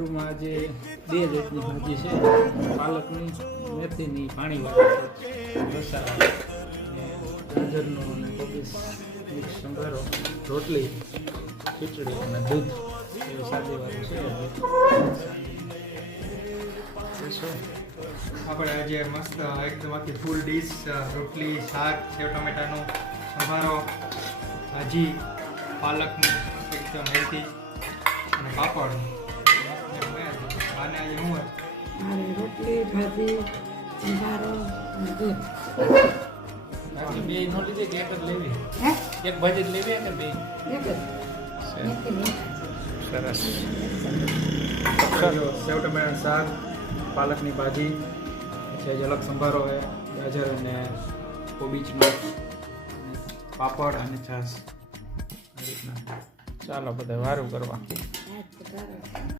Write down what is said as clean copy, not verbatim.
વારુમાં આજે 2 જાતની ભાજી છે, પાલકની, મેથીની, પાણીવાળી મસાલા અને ગાજરનો અને કોબીજ મિક્સ સંભારો, રોટલી, ખીચડી અને દૂધ એવું સાદીવાળું છે. આપણે આજે મસ્ત એકદમ આખી ફૂલ ડીશ, રોટલી, શાક, સેવ ટમેટાનું સંભારો, ભાજી પાલકની એકદમ હેલ્ધી અને પાપડ. આને આજે શું હોય? રોટલી, ભાજી, સંભારો અને દૂધ. બાકી બે નો લીધે કે એક જ લેવી? હે? એક ભાજી જ લેવી કે બે? એક જ. મેથીની. સરસ. સેવ ટમેટાનું શાક, પાલકની ભાજી, પછી આજે અલગ સંભારો છે, ગાજર અને કોબીજનો, પાપડ અને છાશ. ચાલો બધા વારું કરવા. હા, તો સારું.